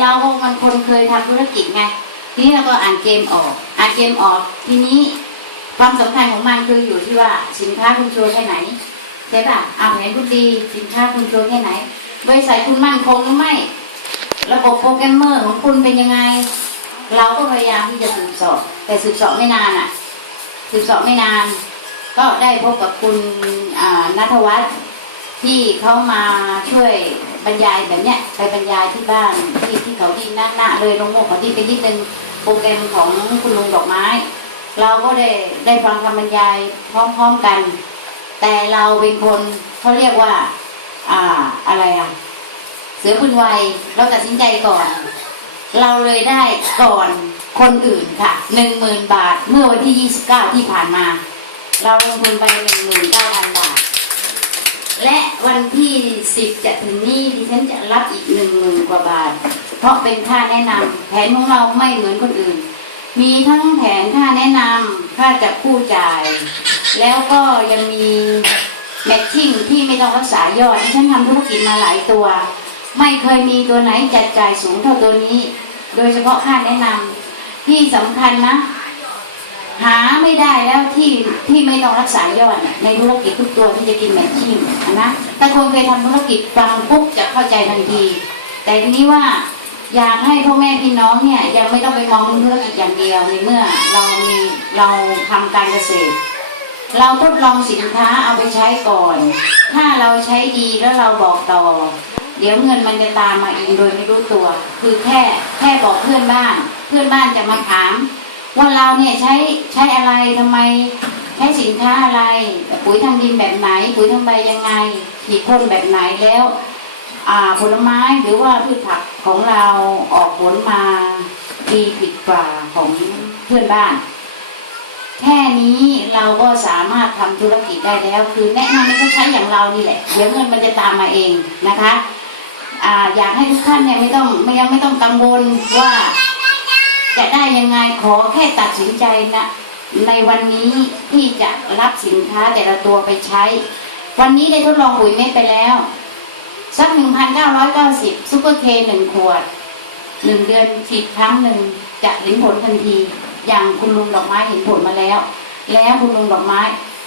เราก็มันคนเคยทำธุรกิจไงทีนี้เราก็อ่านเกมออก อ่านเกมออกทีนี้ความสำคัญของมันคืออยู่ที่ว่าสินค้าคุณโชว์แค่ไหนใช่ป่ะเอาแผนคุณดีสินค้าคุณโชว์แค่ไหนบริษัทคุณมั่นคงหรือไม่ ระบบโปรแกรมเมอร์ของคุณเป็นยังไง เราก็พยายามที่จะสืบสอบ แต่สืบสอบไม่นานอะสืบสอบไม่นาน ก็ได้พบกับคุณนัทวัฒน์ ที่เขามาช่วยบรรยายแบบเนี้ยไปบรรยายที่บ้านที่ที่เขาดินนั่งหน้าเลยลงโมกเขาที่เป็นที่เป็นโปรแกรมของคุณลุงดอกไม้ เราก็ได้ได้ฟังคำบรรยายพร้อมๆกัน แต่เราเป็นคนเขาเรียกว่า อ่าอะไรอะเสือพุนไวเราตัดสินใจก่อน เราเลยได้ก่อนคนอื่นค่ะหนึ่งหมื่นบาทเมื่อวันที่ยี่สิบเก้าที่ผ่านมา เราลงทุนไปหนึ่งหมื่นเก้าพันบาท และวันที่สิบจะถึงนี้ดิฉันจะรับอีกหนึ่งหมื่นกว่าบาท เพราะเป็นค่าแนะนำแผนของเราไม่เหมือนคนอื่น มีทั้งแผนค่าแนะนำค่าจับคู่จ่าย แล้วก็ยังมีแมทชิ่งที่ไม่ต้องรักษายอดดิฉันทำธุรกิจมาหลายตัว ไม่เคยมีตัวไหนจัดจ่ายสูงเท่าตัวนี้ โดยเฉพาะค่าแนะนำที่สำคัญนะ หาไม่ได้แล้วที่ที่ไม่ต้องรักษายอดในธุรกิจทุกตัวที่จะกินแมทชิ่งนะถ้าคนเคยทำธุรกิจฟังปุ๊บจะเข้าใจทันที แต่ทีนี้ว่าอยากให้พ่อแม่พี่น้องเนี่ยยังไม่ต้องไปมองธุรกิจอย่างเดียวในเมื่อเรามีเราทำการเกษตร เราทดลองสินค้าเอาไปใช้ก่อน ถ้าเราใช้ดีแล้วเราบอกต่อ เดี๋ยวเงินมันจะตามมาเองโดยไม่รู้ตัว คือแค่แค่บอกเพื่อนบ้าน เพื่อนบ้านจะมาถาม ว่าเราเนี่ยใช้ใช้อะไรทำไมใช้สินค้าอะไรปุ๋ยทางดินแบบไหน ปุ๋ยทางใบยังไงฉีดพ่นแบบไหนแล้วอ่าผลไม้หรือว่าพืชผักของเราออกผลมาดีผิดกว่าของเพื่อนบ้าน แค่นี้เราก็สามารถทำธุรกิจได้แล้ว คือแนะนำให้เขาใช้อย่างเรานี่แหละเดี๋ยวเงินมันจะตามมาเองนะคะอ่าอยากให้ทุกท่านเนี่ยไม่ต้องไม่ยังไม่ต้องกังวลว่า จะได้ยังไงขอแค่ตัดสินใจนะในวันนี้ที่จะรับสินค้าแต่ละตัวไปใช้ วันนี้ได้ทดลองปุ๋ยเม็ดไปแล้ว สักหนึ่งพันเก้าร้อยเก้าสิบซูเปอร์เคหนึ่งขวดหนึ่งเดือนฉีดครั้งหนึ่งจะเห็นผลทันที อย่างคุณลุงดอกไม้เห็นผลมาแล้ว แล้วคุณลุงดอกไม้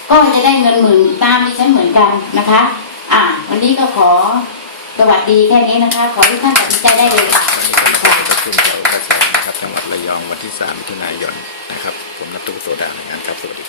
ก็จะได้เงินหมื่นตามดิฉันเหมือนกันนะคะ อะวันนี้ก็ขอสวัสดีแค่นี้นะคะ ขอทุกท่านตัดสินใจได้เลยค่ะ ประชุมแถวเอกสารนะครับจังหวัดระยองวันที่3มิถุนายนนะครับ ผมนัทตุโสดาในงานครับสวัสดี